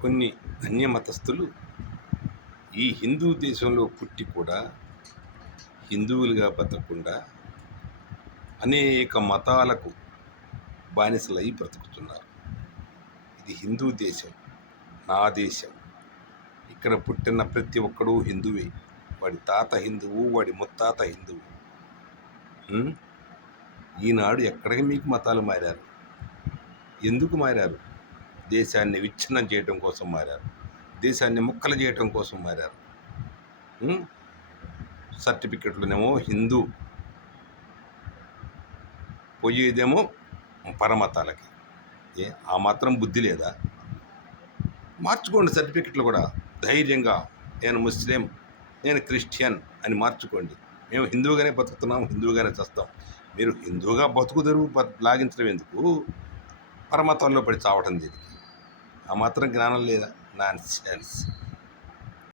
కొన్ని అన్య మతస్థులు ఈ హిందూ దేశంలో పుట్టి కూడా హిందువులుగా బతకకుండా అనేక మతాలకు బానిసలై బ్రతుకుతున్నారు. ఇది హిందూ దేశం నా దేశం. ఇక్కడ పుట్టిన ప్రతి ఒక్కడూ హిందువే. వాడి తాత హిందువు వాడి ముత్తాత హిందువు. ఈనాడు ఎక్కడికి మీకు మతాలు మారారు? ఎందుకు మారారు? దేశాన్ని విచ్ఛిన్నం చేయటం కోసం మారారు. దేశాన్ని ముక్కలు చేయటం కోసం మారారు. ఉం? సర్టిఫికెట్లునేమో హిందూ పోయేదేమో పరమతాలకి. ఏ? ఆ మాత్రం బుద్ధి లేదా? మార్చుకోండి సర్టిఫికెట్లు కూడా. ధైర్యంగా నేను ముస్లిం నేను క్రిస్టియన్ అని మార్చుకోండి. మేము హిందువుగానే బతుకుతున్నాం హిందువుగానే చేస్తాం. మీరు హిందువుగా బతుకుదరు బ- లాగించడం ఎందుకు? పరమతంలో పడి చావటం దీనికి? ఆ మాత్రం జ్ఞానం లేదా? Non sense